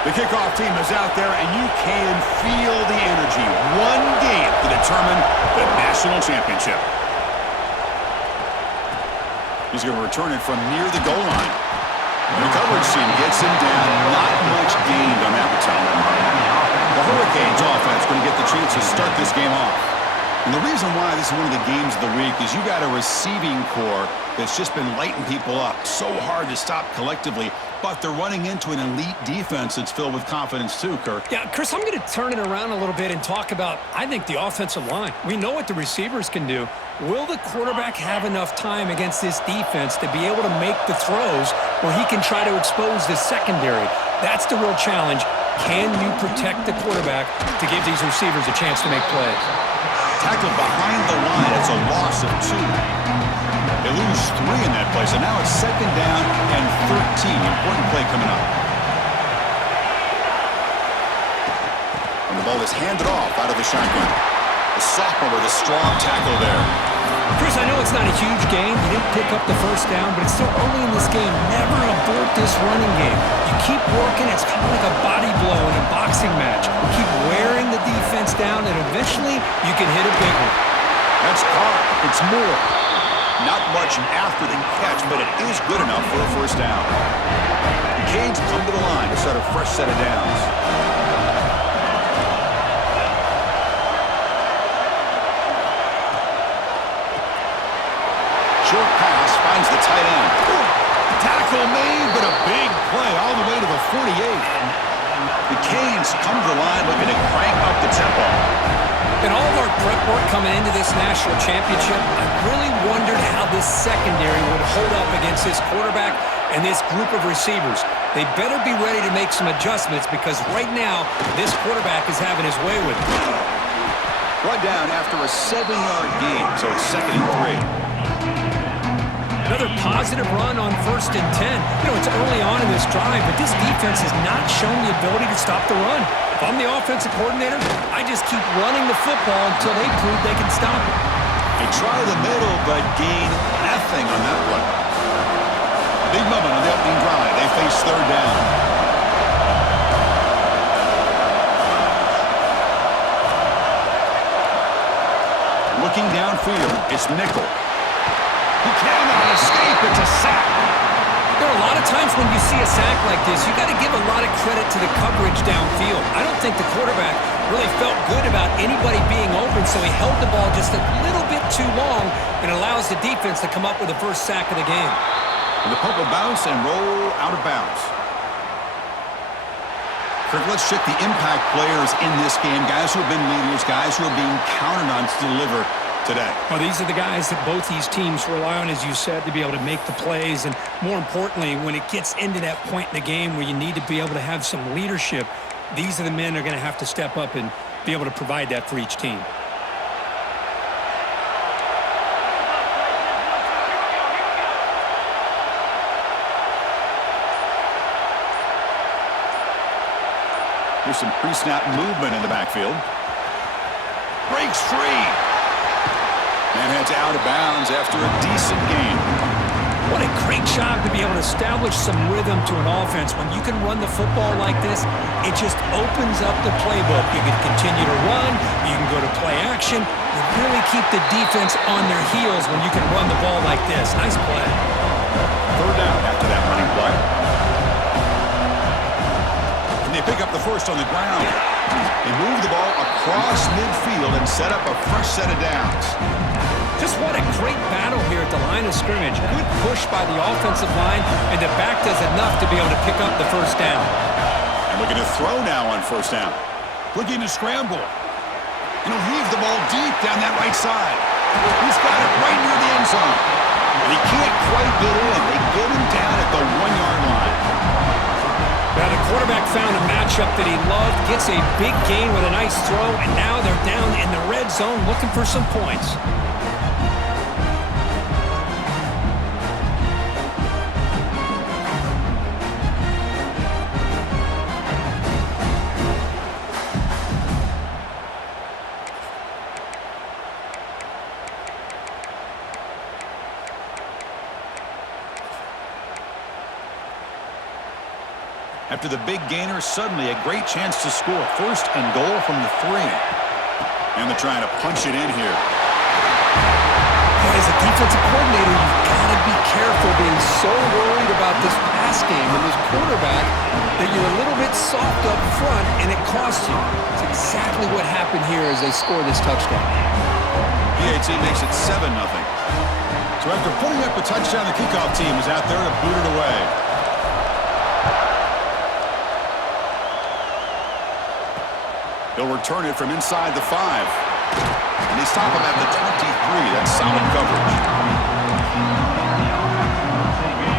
The kickoff team is out there, and you can feel the energy. One game to determine the national championship. He's going to return it from near the goal line. And the coverage team gets him down. Not much gained on that return. The Hurricanes offense going to get the chance to start this game off. And the reason why this is one of the games of the week is you got a receiving core that's just been lighting people up. So hard to stop collectively, but they're running into an elite defense that's filled with confidence too, Kirk. Yeah, Chris, I'm going to turn it around a little bit and talk about, I think, the offensive line. We know what the receivers can do. Will the quarterback have enough time against this defense to be able to make the throws where he can try to expose the secondary? That's the real challenge. Can you protect the quarterback to give these receivers a chance to make plays? Tackled behind the line. It's a loss of 2. They lose 3 in that play, so now it's 2nd down and 13. Important play coming up. And the ball is handed off out of the shotgun. The sophomore with a strong tackle there. Chris, I know it's not a huge game. You didn't pick up the first down, but it's still early in this game. Never abort this running game. You keep working. It's kind of like a body blow in a boxing match. Keep wearing the defense down, and eventually you can hit a big one. That's caught. It's more. Not much after the catch, but it is good enough for a first down. The Canes come to the line to start a fresh set of downs. Short pass finds the tight end. Tackle made, but a big play all the way to the 48. The Canes come to the line looking to crank up the tempo. In all of our prep work coming into this national championship, I really wondered how this secondary would hold up against this quarterback and this group of receivers. They better be ready to make some adjustments because right now, this quarterback is having his way with it. Run down after a 7-yard gain, so it's 2nd and 3. Another positive run on 1st and 10. You know, it's early on in this drive, but this defense has not shown the ability to stop the run. If I'm the offensive coordinator, I just keep running the football until they prove they can stop it. They try the middle, but gain nothing on that play. Big moment on the opening drive. They face 3rd down. Looking downfield, it's Nickel. He cannot escape. It's a sack. There are a lot of times when you see a sack like this, you got to give a lot of credit to the coverage downfield. I don't think the quarterback really felt good about anybody being open, so he held the ball just a little bit too long and allows the defense to come up with the first sack of the game. And the puck will bounce and roll out of bounds. Kirk, let's check the impact players in this game. Guys who have been leaders, guys who are being counted on to deliver today. Well, these are the guys that both these teams rely on, as you said, to be able to make the plays. And more importantly, when it gets into that point in the game where you need to be able to have some leadership, these are the men that are going to have to step up and be able to provide that for each team. There's some pre-snap movement in the backfield. Breaks free. And heads out of bounds after a decent game. What a great job to be able to establish some rhythm to an offense. When you can run the football like this, it just opens up the playbook. You can continue to run. You can go to play action. You really keep the defense on their heels when you can run the ball like this. Nice play. 3rd down after that running play. And they pick up the first on the ground. They move the ball across midfield and set up a fresh set of downs. Just what a great battle here at the line of scrimmage. Good push by the offensive line, and the back does enough to be able to pick up the first down. And looking to throw now on 1st down. Looking to scramble. And he'll leave the ball deep down that right side. He's got it right near the end zone. And he can't quite get in. They get him down at the 1-yard line. Now the quarterback found a matchup that he loved, gets a big gain with a nice throw, and now they're down in the red zone looking for some points. After the big gainer, suddenly a great chance to score. First and goal from the 3. And they're trying to punch it in here. As a defensive coordinator, you've got to be careful being so worried about this pass game and this quarterback that you're a little bit soft up front and it costs you. It's exactly what happened here as they score this touchdown. PAT makes it 7-0. So after putting up the touchdown, the kickoff team is out there to boot it away. They'll return it from inside the 5. And they stop him at the 23. That's solid coverage.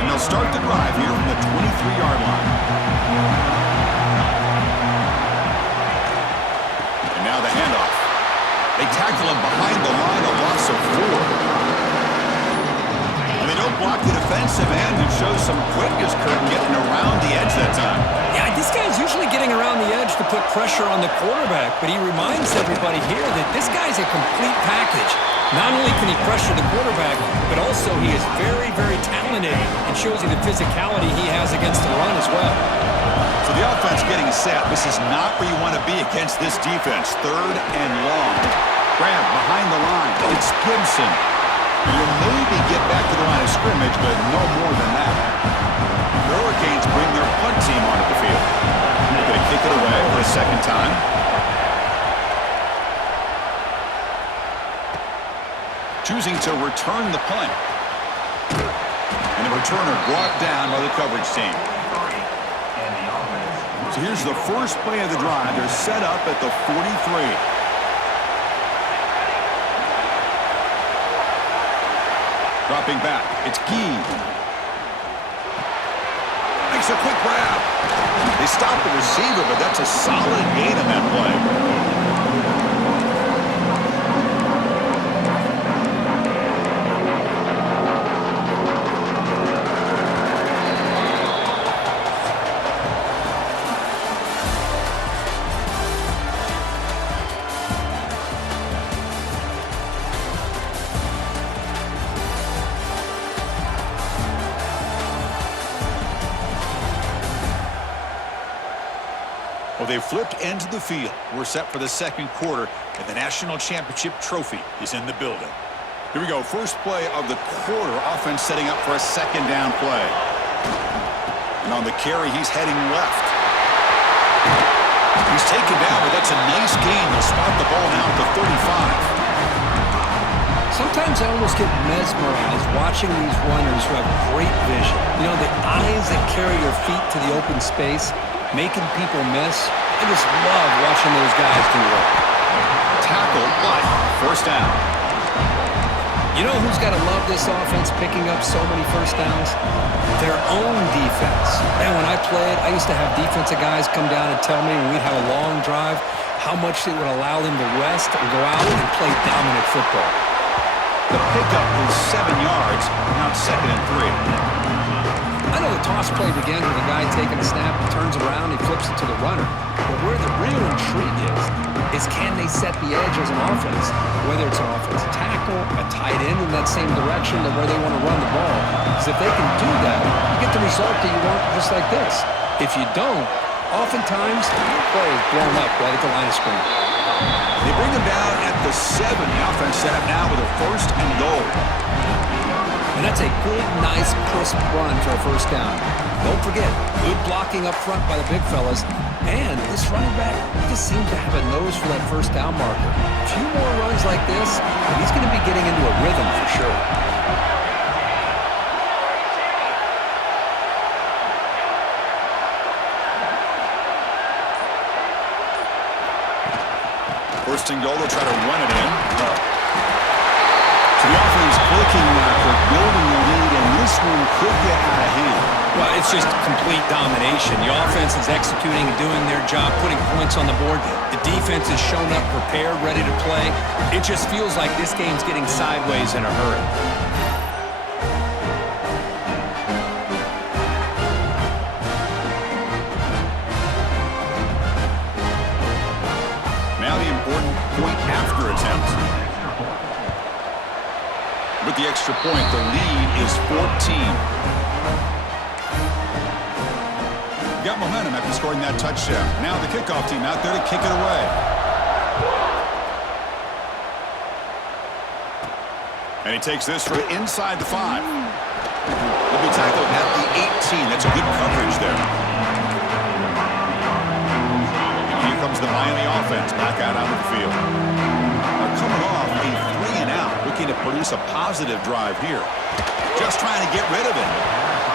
And they'll start the drive here from the 23-yard line. And now the handoff. They tackle him behind the line, a loss of 4. And they don't block the defensive end, who shows some quickness, Kurt, getting around the edge that time. Yeah, this guy's usually getting around the edge to put pressure on the quarterback, but he reminds everybody here that this guy's a complete package. Not only can he pressure the quarterback, but also he is very, very talented and shows you the physicality he has against the run as well. So the offense getting set. This is not where you want to be against this defense. 3rd and long. Grab behind the line. It's Gibson. You'll maybe get back to the line of scrimmage, but no more than that. The Hurricanes bring their punt team onto the field. They're going to kick it away for a second time. Choosing to return the punt. And the returner brought down by the coverage team. So here's the first play of the drive. They're set up at the 43. Dropping back. It's Gee. Makes a quick grab. They stop the receiver, but that's a solid gain on that play. Well, they've flipped ends of the field. We're set for the second quarter, and the national championship trophy is in the building. Here we go. First play of the quarter. Offense setting up for a second down play. And on the carry, he's heading left. He's taken down, but that's a nice gain. They'll spot the ball now at the 35. Sometimes I almost get mesmerized watching these runners who have great vision. You know, the eyes that carry your feet to the open space, making people miss. I just love watching those guys do work. Tackle, but first down. You know who's got to love this offense picking up so many first downs? Their own defense. Man, when I played, I used to have defensive guys come down and tell me when we'd have a long drive how much it would allow them to rest and go out and play dominant football. The pickup is 7 yards. Now it's 2nd and 3. I know the toss play begins with a guy taking a snap, he turns around, he flips it to the runner. But where the real intrigue is can they set the edge as an offense? Whether it's an offensive tackle, a tight end in that same direction to where they want to run the ball. Because if they can do that, you get the result that you want just like this. If you don't, oftentimes the play is blown up right at the line of scrimmage. They bring him down at the 7. The offense set up now with a 1st and goal. And that's a good, nice, crisp run for a first down. Don't forget, good blocking up front by the big fellas. And this running back just seems to have a nose for that first down marker. A few more runs like this, and he's going to be getting into a rhythm for sure. First and goal, they'll try to run it in. So the offense clicking now for building the lead, and this one could get out of hand. Well, it's just complete domination. The offense is executing and doing their job, putting points on the board. The defense is shown up, prepared, ready to play. It just feels like this game's getting sideways in a hurry. Now the important point after attempt. With the extra point, the lead is 14. Got momentum after scoring that touchdown. Now the kickoff team out there to kick it away. And he takes this from inside the 5. He'll be tackled at the 18. That's a good coverage there. And here comes the Miami offense back out onto the field. Now coming off a 3-and-out, looking to produce a positive drive here. Just trying to get rid of it.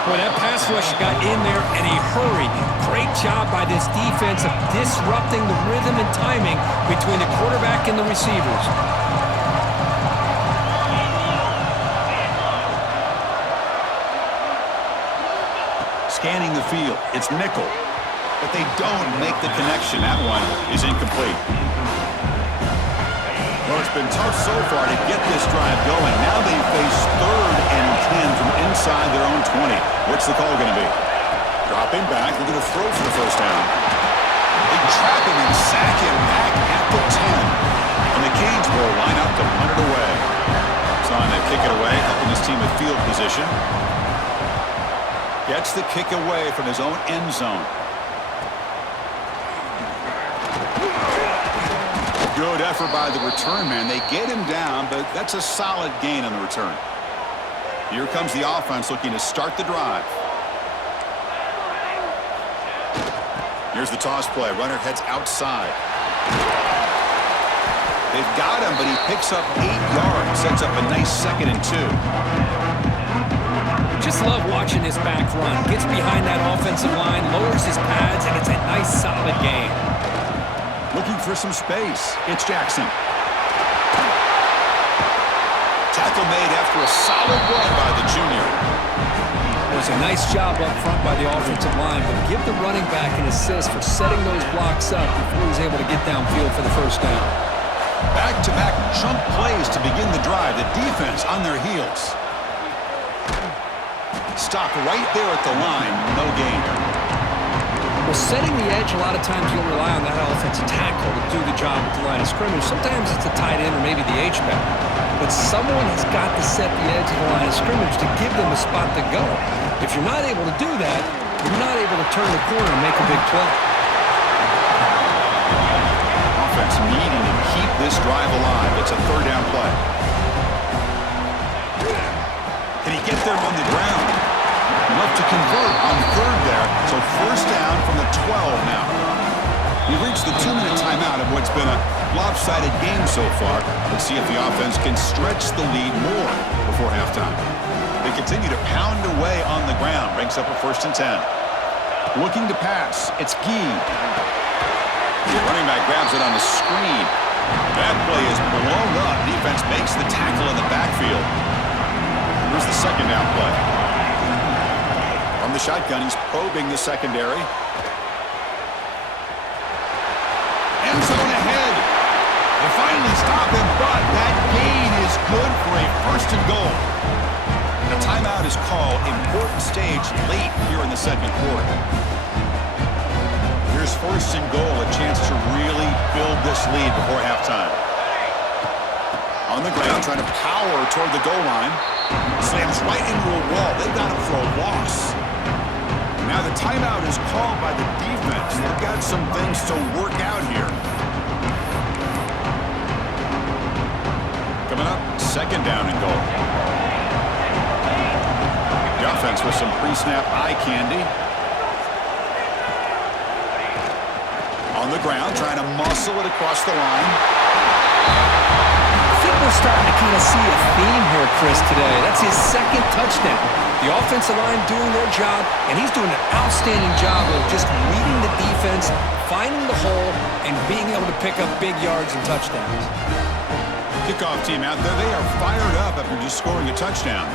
Boy, that pass rush got in there and he hurried. Great job by this defense of disrupting the rhythm and timing between the quarterback and the receivers. Scanning the field. It's nickel. But they don't make the connection. That one is incomplete. Well, it's been tough so far to get this drive going. Now they face 3rd and 10 from inside their own 20. What's the call going to be? Dropping back. They're going to throw for the first down. They trap him and sack him back at the 10. And the Canes will line up to punt it away. It's on to kick it away, helping his team with field position. Gets the kick away from his own end zone. Good effort by the return man. They get him down, but that's a solid gain on the return. Here comes the offense looking to start the drive. Here's the toss play. Runner heads outside. They've got him, but he picks up 8 yards. Sets up a nice 2nd and 2. Just love watching this back run. Gets behind that offensive line, lowers his pads, and it's a nice solid gain. Looking for some space. It's Jackson. Tackle made after a solid run by the junior. It was a nice job up front by the offensive line, but give the running back an assist for setting those blocks up before he was able to get downfield for the first down. Back-to-back chunk plays to begin the drive. The defense on their heels. Stop right there at the line. No gain. Well, setting the edge, a lot of times you'll rely on that offensive tackle to do the job at the line of scrimmage. Sometimes it's a tight end or maybe the H-back. But someone has got to set the edge of the line of scrimmage to give them a spot to go. If you're not able to do that, you're not able to turn the corner and make a big play. Offense needing to keep this drive alive. It's a 3rd down play. Can he get there on the ground? Enough to convert on 3rd there. So 1st down from the 12 now. We've reached the 2-minute timeout of what's been a lopsided game so far. Let's see if the offense can stretch the lead more before halftime. They continue to pound away on the ground. Brings up a 1st and 10. Looking to pass. It's Gee. The running back grabs it on the screen. That play is blown up. Defense makes the tackle in the backfield. Here's the 2nd down play. From the shotgun, he's probing the secondary. End zone ahead. They finally stop him, but that gain is good for a 1st and goal. A timeout is called. Important stage late here in the 2nd quarter. Here's 1st and goal, a chance to really build this lead before halftime. On the ground, trying to power toward the goal line. Slams right into a wall. They've got him for a loss. Now the timeout is called by the defense. They've got some things to work out here. Coming up, 2nd down and goal. The offense with some pre-snap eye candy. On the ground, trying to muscle it across the line. I think we're starting to kind of see a theme here, Chris, today. That's his 2nd touchdown. The offensive line doing their job, and he's doing an outstanding job of just reading the defense, finding the hole, and being able to pick up big yards and touchdowns. Kickoff team out there, they are fired up after just scoring a touchdown.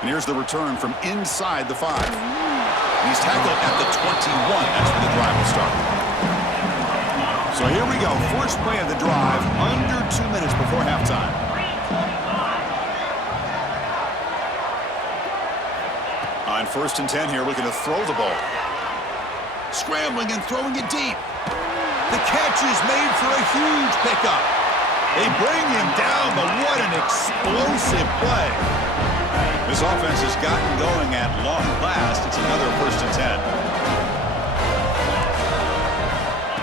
And here's the return from inside the 5. He's tackled at the 21. That's when the drive will start. So here we go. First play of the drive, under 2 minutes before halftime. On 1st and 10 here, looking to throw the ball. Scrambling and throwing it deep. The catch is made for a huge pickup. They bring him down, but what an explosive play. This offense has gotten going at long last. It's another 1st and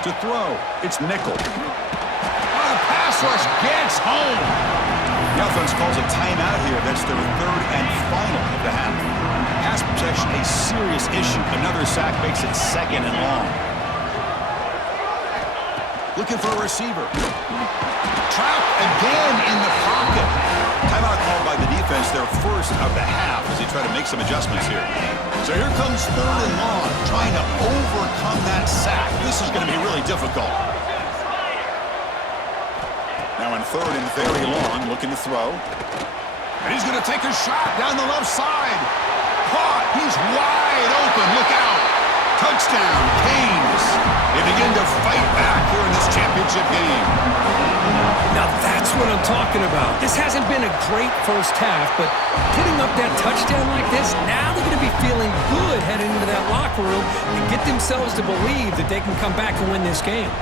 10. To throw, it's Nickel. Oh, the pass rush gets home. The offense calls a timeout here. That's their 3rd and final of the half. Pass protection, a serious issue. Another sack makes it 2nd and long. Looking for a receiver. Trapped again in the pocket. Timeout called by the defense, their 1st of the half, as they try to make some adjustments here. So here comes 3rd and long, trying to overcome that sack. This is going to be really difficult. Now in 3rd and very long, looking to throw. And he's going to take a shot down the left side. Caught. He's wide open. Look out. Touchdown, Canes. They begin to fight back here in this championship game. Now that's what I'm talking about. This hasn't been a great first half, but putting up that touchdown like this, now they're going to be feeling good heading into that locker room and get themselves to believe that they can come back and win this game.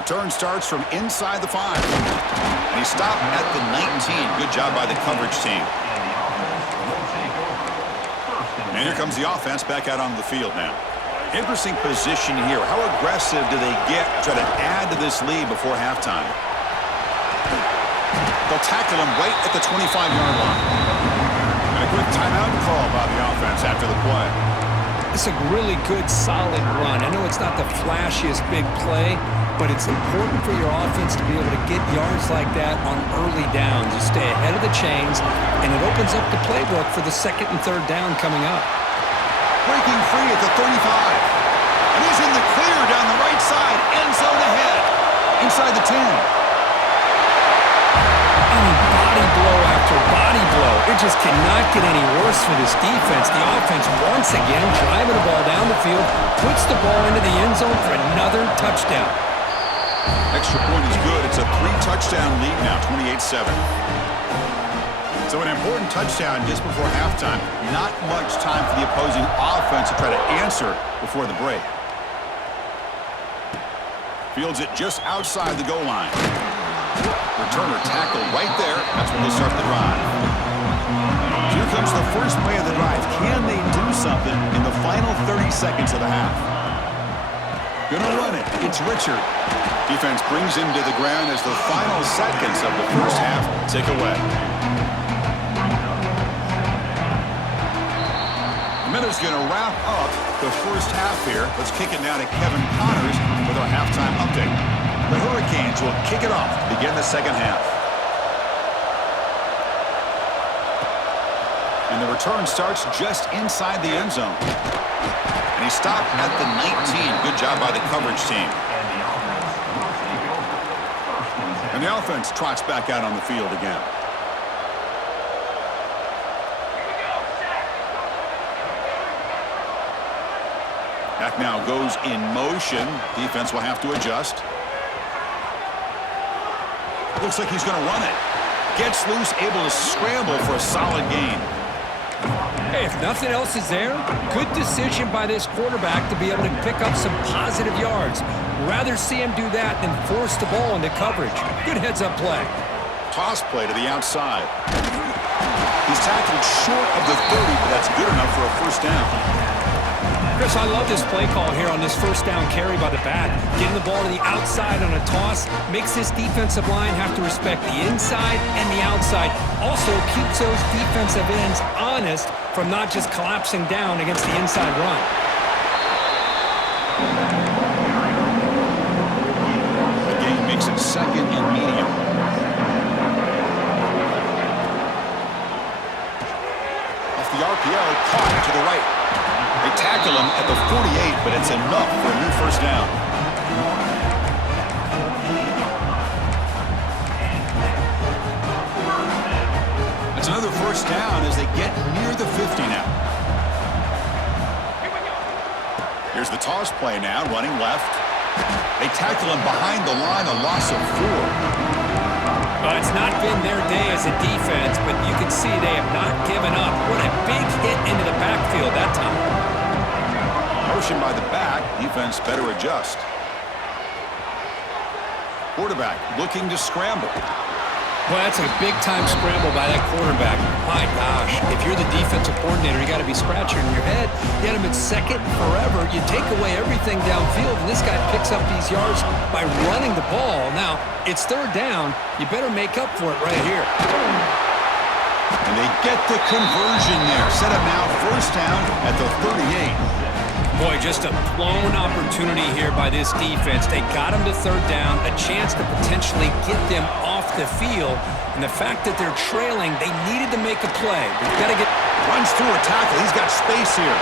Return starts from inside the 5. And he stopped at the 19. Good job by the coverage team. And here comes the offense back out onto the field now. Interesting position here. How aggressive do they get to try to add to this lead before halftime? They'll tackle him right at the 25-yard line. And a quick timeout call by the offense after the play. It's a really good, solid run. I know it's not the flashiest big play, but it's important for your offense to be able to get yards like that on early downs. You stay ahead of the chains, and it opens up the playbook for the 2nd and 3rd down coming up. Breaking free at the 35. And he's in the clear down the right side. End zone ahead. Inside the 10. I mean, body blow after body blow. It just cannot get any worse for this defense. The offense, once again, driving the ball down the field, puts the ball into the end zone for another touchdown. Extra point is good. It's a 3-touchdown lead now, 28-7. So an important touchdown just before halftime. Not much time for the opposing offense to try to answer before the break. Fields it just outside the goal line. Returner tackled right there. That's when they start the drive. Here comes the first play of the drive. Can they do something in the final 30 seconds of the half? Gonna run it. It's Richard. Defense brings him to the ground as the final seconds of the first half tick away. The minute's going to wrap up the first half here. Let's kick it now to Kevin Connors with our halftime update. The Hurricanes will kick it off to begin the second half. And the return starts just inside the end zone. And he stopped at the 19. Good job by the coverage team. And the offense trots back out on the field again. Back now goes in motion. Defense will have to adjust. Looks like he's going to run it. Gets loose, able to scramble for a solid gain. Hey, if nothing else is there, good decision by this quarterback to be able to pick up some positive yards. Rather see him do that than force the ball into coverage. Good heads-up play. Toss play to the outside. He's tackled short of the 30, but that's good enough for a first down. Chris, I love this play call here on this first down carry by the back. Getting the ball to the outside on a toss makes this defensive line have to respect the inside and the outside. Also keeps those defensive ends honest from not just collapsing down against the inside run. The game makes it 2nd and medium. Off the RPO, caught to the right. They tackle him at the 48, but it's enough for a new first down. That's another first down as they get near the 50 now. Here's the toss play now, running left. They tackle him behind the line, a loss of 4. Well, it's not been their day as a defense, but you can see they have not given up. What a big hit into the backfield that time. Motion by the back. Defense better adjust. Quarterback looking to scramble. Well, that's a big-time scramble by that quarterback. My gosh, if you're the defensive coordinator, you got to be scratching your head. You had him at second forever. You take away everything downfield, and this guy picks up these yards by running the ball. Now, it's third down. You better make up for it right here. And they get the conversion there. Set up now first down at the 38. Boy, just a blown opportunity here by this defense. They got him to third down, a chance to potentially get them off the field. And the fact that they're trailing, they needed to make a play. They've got to get... Runs through a tackle. He's got space here.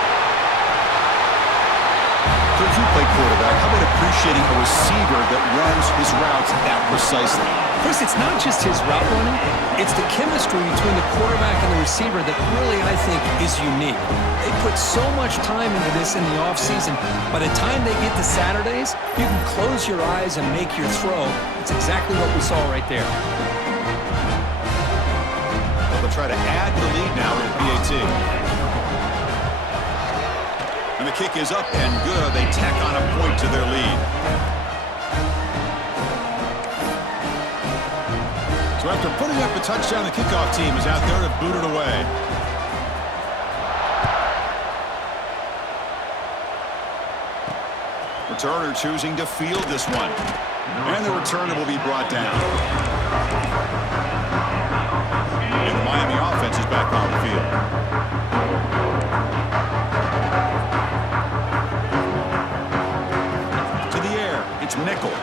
So if you play quarterback, how about appreciating a receiver that runs his routes that precisely? Chris, it's not just his route running. It's the chemistry between the quarterback and the receiver that really, I think, is unique. They put so much time into this in the offseason. By the time they get to Saturdays, you can close your eyes and make your throw. It's exactly what we saw right there. They'll try to add the lead now with PAT. And the kick is up and good. They tack on a point to their lead. So after putting up a touchdown, the kickoff team is out there to boot it away. Returner choosing to field this one. And the returner will be brought down. And the Miami offense is back on the field. To the air, it's Nickel.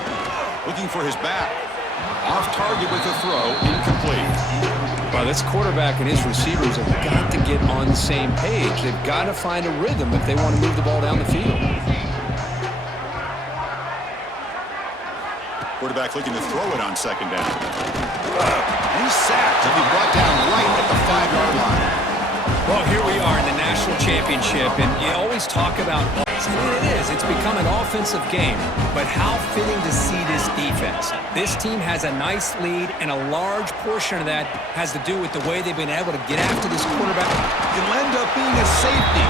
Looking for his back. Off target with the throw, incomplete. Well, this quarterback and his receivers have got to get on the same page. They've got to find a rhythm if they want to move the ball down the field. Quarterback looking to throw it on second down. He's sacked and be brought down right at the 5-yard line. Well, here we are in the national championship, and you always talk about, it is, it's become an offensive game, but how fitting to see this defense. This team has a nice lead, and a large portion of that has to do with the way they've been able to get after this quarterback. It'll end up being a safety.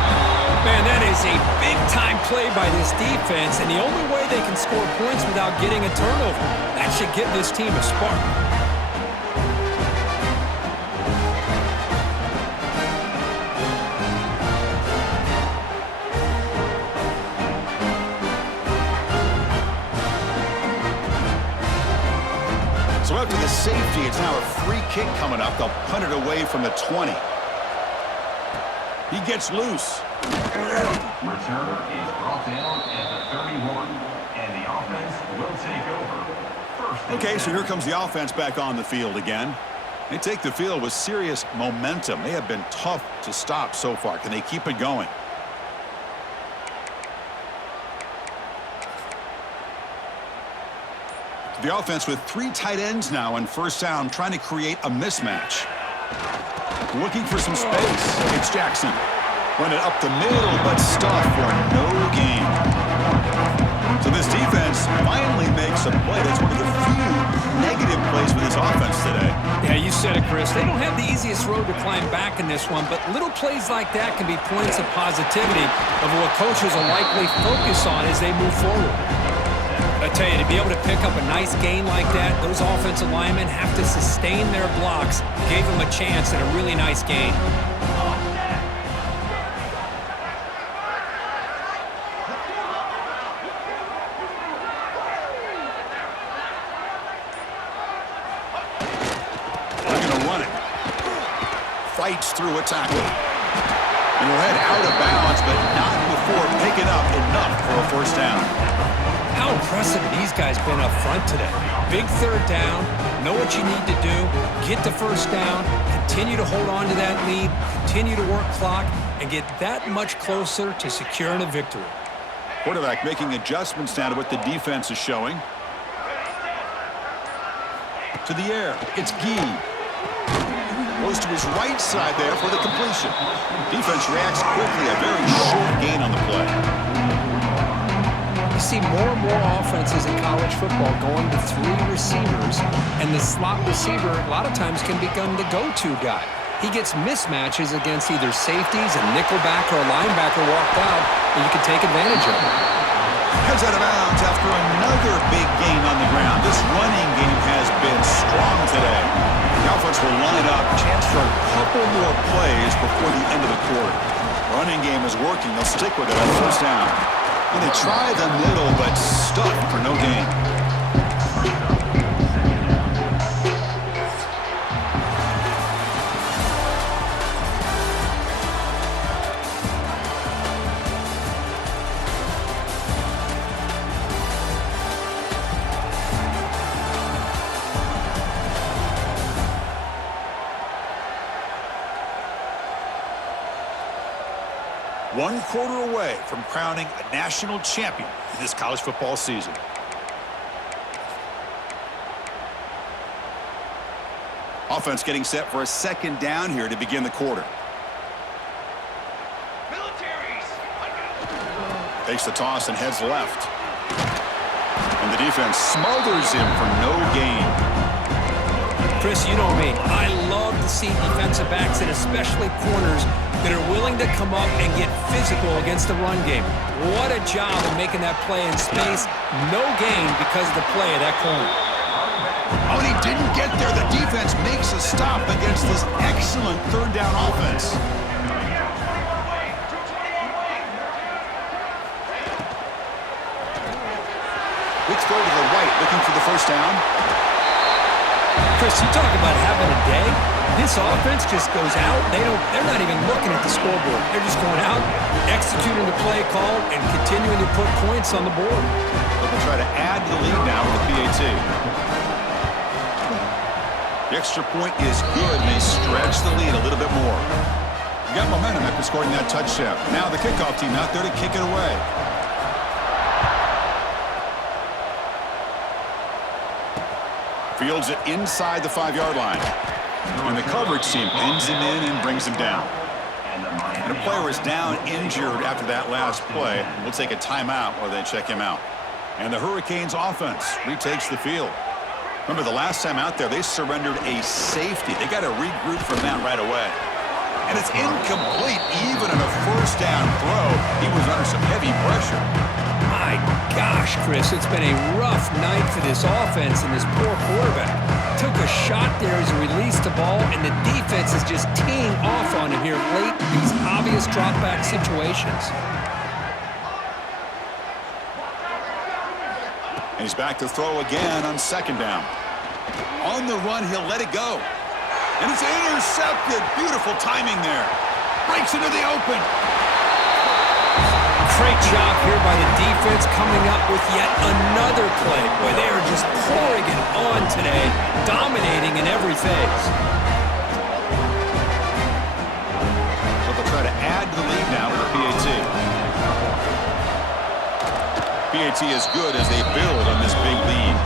Man, that is a big-time play by this defense, and the only way they can score points without getting a turnover. That should give this team a spark. So after the safety, it's now a free kick coming up. They'll punt it away from the 20. He gets loose. Returner is brought down at the 31, and the offense will take over. First Okay, so here comes the offense back on the field again. They take the field with serious momentum. They have been tough to stop so far. Can they keep it going? The offense with 3 tight ends now on first down, trying to create a mismatch. Looking for some space. It's Jackson. Run it up the middle, but stuff for no gain. So this defense finally makes a play. That's one of the few negative plays for this offense today. Yeah, you said it, Chris. They don't have the easiest road to climb back in this one, but little plays like that can be points of positivity of what coaches will likely focus on as they move forward. I tell you, to be able to pick up a nice gain like that, those offensive linemen have to sustain their blocks. Gave them a chance at a really nice gain. They're going to run it. Fights through a tackle. And will head out of bounds, but not before picking up enough for a first down. How impressive these guys been up front today. Big third down, know what you need to do, get the first down, continue to hold on to that lead, continue to work clock, and get that much closer to securing a victory. Quarterback making adjustments now to what the defense is showing. To the air, it's Gee. Goes to his right side there for the completion. Defense reacts quickly, a very short gain on the play. You see more and more offenses in college football going to 3 receivers, and the slot receiver a lot of times can become the go-to guy. He gets mismatches against either safeties, a nickelback, or a linebacker walked out, and you can take advantage of it. Heads out of bounds after another big gain on the ground. This running game has been strong today. The offense will line up, chance for a couple more plays before the end of the quarter. Running game is working. They'll stick with it on first down. And they try the middle, but stuck for no gain. One quarter away from crowning a national champion in this college football season. Offense getting set for a second down here to begin the quarter. Takes the toss and heads left. And the defense smothers him for no gain. Chris, you know me. I love to see defensive backs and especially corners that are willing to come up and get physical against the run game. What a job of making that play in space. No gain because of the play of that corner. Oh, and he didn't get there. The defense makes a stop against this excellent third down offense. Quick throw to the right, looking for the first down. Chris, you talk about having a day. This offense just goes out. They're not even looking at the scoreboard. They're just going out, executing the play call, and continuing to put points on the board. They'll try to add the lead now with the PAT. The extra point is good, and they stretch the lead a little bit more. You got momentum after scoring that touchdown. Now the kickoff team out there to kick it away. Fields it inside the 5-yard line. And the coverage team pins him in and brings him down. And a player is down injured after that last play. We'll take a timeout while they check him out. And the Hurricanes offense retakes the field. Remember, the last time out there, they surrendered a safety. They got to regroup from that right away. And it's incomplete. Even in a first down throw, he was under some heavy pressure. My gosh, Chris, it's been a rough night for this offense and this poor quarterback. Took a shot there as he released the ball, and the defense is just teeing off on him here late in these obvious drop-back situations. And he's back to throw again on second down. On the run, he'll let it go. And it's intercepted. Beautiful timing there. Breaks into the open. Great job here by the defense coming up with yet another play. Boy, they are just pouring it on today, dominating in every phase. So they'll try to add to the lead now with the PAT. PAT is good as they build on this big lead.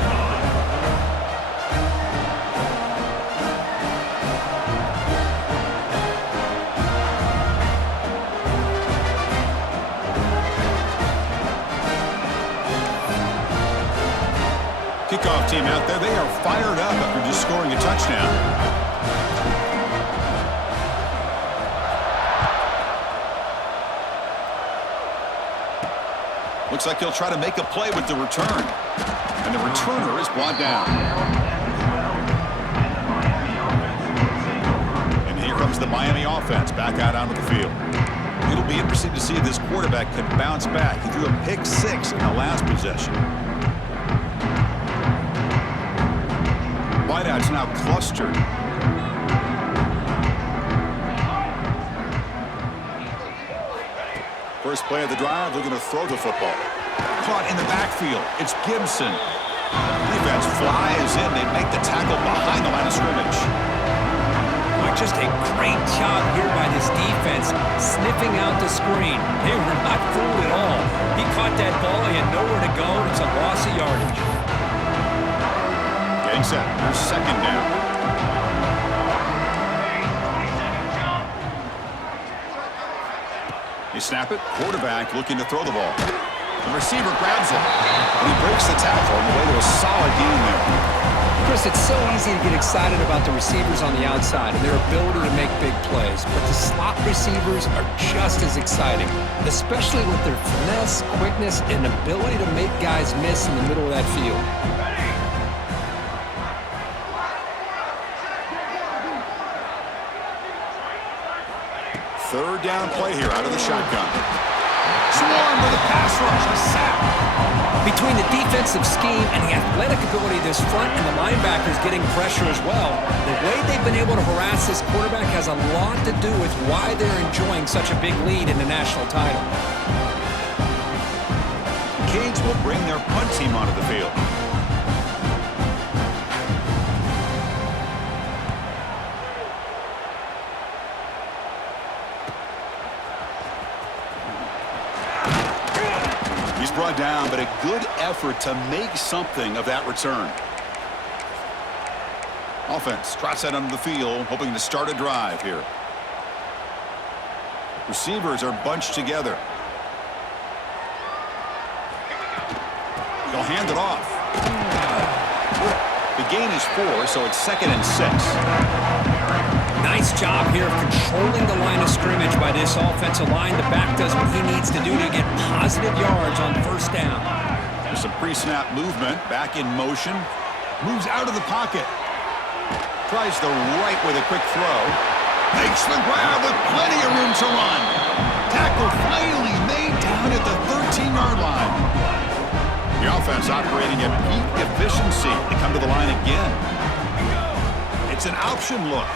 Kickoff team out there, they are fired up after just scoring a touchdown. Looks like he'll try to make a play with the return. And the returner is brought down. And here comes the Miami offense back out onto the field. It'll be interesting to see if this quarterback can bounce back. He threw a pick-6 in the last possession. Wideouts now clustered. First play of the drive, they're going to throw the football. Caught in the backfield. It's Gibson. Defense flies in. They make the tackle behind the line of scrimmage. Just a great job here by this defense, sniffing out the screen. They were not fooled at all. He caught that ball. He had nowhere to go. It's a loss of yardage. Getting set. There's second down. You snap it. Quarterback looking to throw the ball. The receiver grabs it. And he breaks the tackle on the way to a solid gain there. Chris, it's so easy to get excited about the receivers on the outside and their ability to make big plays, but the slot receivers are just as exciting, especially with their finesse, quickness, and ability to make guys miss in the middle of that field. Third down play here out of the shotgun. Swarm with a pass rush, a sack. Between the defensive scheme and the athletic ability of this front and the linebackers getting pressure as well, the way they've been able to harass this quarterback has a lot to do with why they're enjoying such a big lead in the national title. Canes will bring their punt team onto the field. Brought down, but a good effort to make something of that return. Offense trots that onto the field, hoping to start a drive here. Receivers are bunched together. They'll hand it off. The gain is 4, so it's 2nd and 6. Nice job here of controlling the line of scrimmage by this offensive line. The back does what he needs to do to get positive yards on first down. There's some pre-snap movement. Back in motion. Moves out of the pocket. Tries the right with a quick throw. Makes the grab with plenty of room to run. Tackle finally made down at the 13-yard line. The offense operating at peak efficiency. They come to the line again. It's an option look.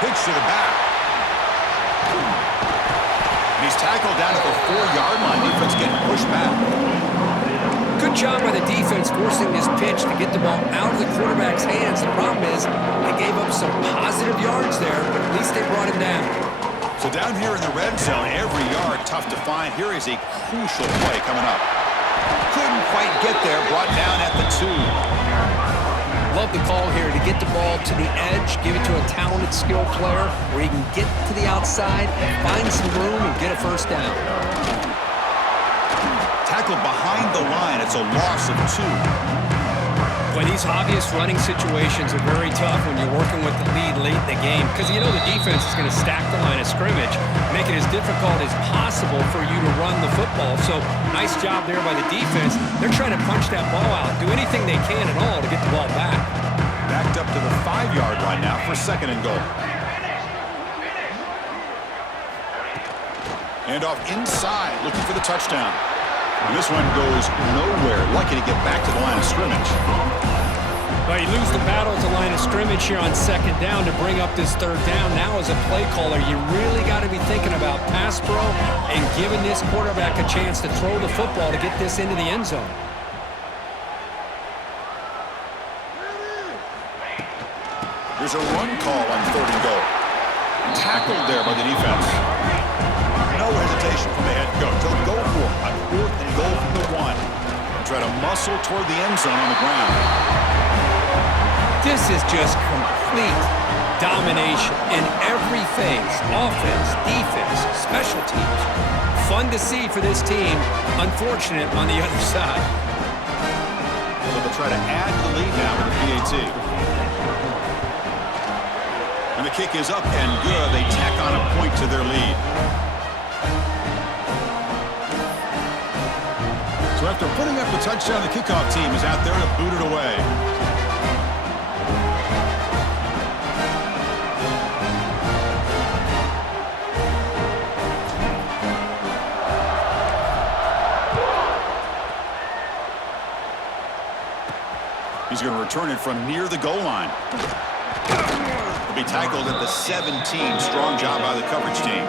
Pitch to the back. And he's tackled down at the 4-yard line. Defense getting pushed back. Good job by the defense forcing this pitch to get the ball out of the quarterback's hands. The problem is they gave up some positive yards there, but at least they brought him down. So down here in the red zone, every yard tough to find. Here is a crucial play coming up. Couldn't quite get there. Brought down at the 2. Love the call here to get the ball to the edge, give it to a talented, skilled player where he can get to the outside, find some room, and get a first down. Tackled behind the line. It's a loss of 2. Well, these obvious running situations are very tough when you're working with the lead late in the game because you know the defense is going to stack the line of scrimmage, make it as difficult as possible for you to run the football. So nice job there by the defense. They're trying to punch that ball out, do anything they can at all to get the ball back. Backed up to the 5-yard line now for 2nd and goal. Hand off inside, looking for the touchdown. And this one goes nowhere. Lucky to get back to the line of scrimmage. Well, you lose the battle at the line of scrimmage here on 2nd down to bring up this 3rd down. Now as a play caller, you really got to be thinking about pass pro and giving this quarterback a chance to throw the football to get this into the end zone. There's a run call on 3rd and goal. Tackled there by the defense. No hesitation from the head coach. He'll go for it on 4th and goal from the 1. And try to muscle toward the end zone on the ground. This is just complete domination in every phase. Offense, defense, special teams. Fun to see for this team. Unfortunate on the other side. So they'll try to add to the lead now with the PAT. And the kick is up and good. They tack on a point to their lead. So after putting up the touchdown, the kickoff team is out there to boot it away. He's going to return it from near the goal line. He'll be tackled at the 17. Strong job by the coverage team.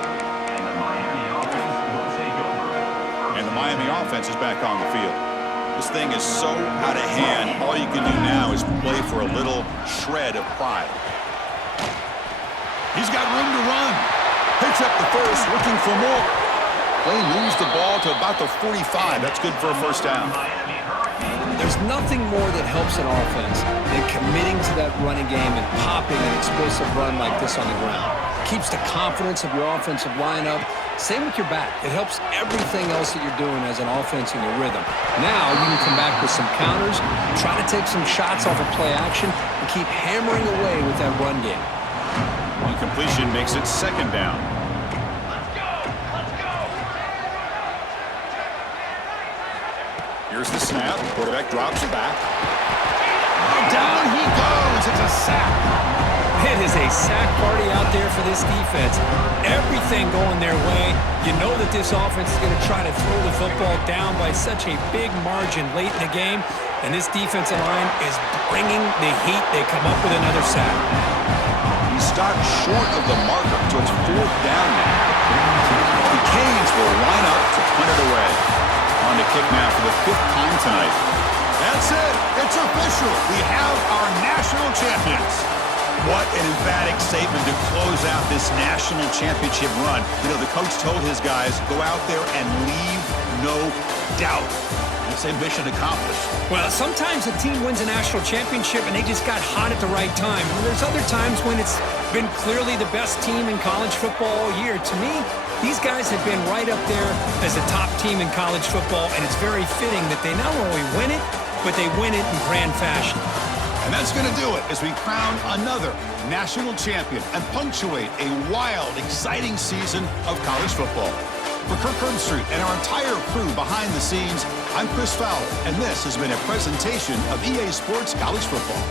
And the Miami offense is back on the field. This thing is so out of hand. All you can do now is play for a little shred of pride. He's got room to run. Picks up the first, looking for more. Play moves the ball to about the 45. That's good for a first down. There's nothing more that helps an offense than committing to that running game and popping an explosive run like this on the ground. keeps the confidence of your offensive line up. Same with your back. It helps everything else that you're doing as an offense in your rhythm. Now you can come back with some counters, try to take some shots off of play action, and keep hammering away with that run game. One completion makes it second down. Here's the snap. Quarterback drops back. Down he goes. It's a sack. It is a sack party out there for this defense. Everything going their way. You know that this offense is going to try to throw the football down by such a big margin late in the game. And this defensive line is bringing the heat. They come up with another sack. He stopped short of the marker, so it's fourth down now. The Canes will line up to punt it away. On to kick now for the 5th time tonight. That's it. It's official. We have our national champions. What an emphatic statement to close out this national championship run. You know, the coach told his guys, go out there and leave no doubt. It's a mission accomplished. Well, sometimes a team wins a national championship and they just got hot at the right time. And there's other times when it's been clearly the best team in college football all year. To me, these guys have been right up there as a top team in college football, and it's very fitting that they not only win it, but they win it in grand fashion. And that's going to do it as we crown another national champion and punctuate a wild, exciting season of college football. For Kirk Herbstreit and our entire crew behind the scenes, I'm Chris Fowler, and this has been a presentation of EA Sports College Football.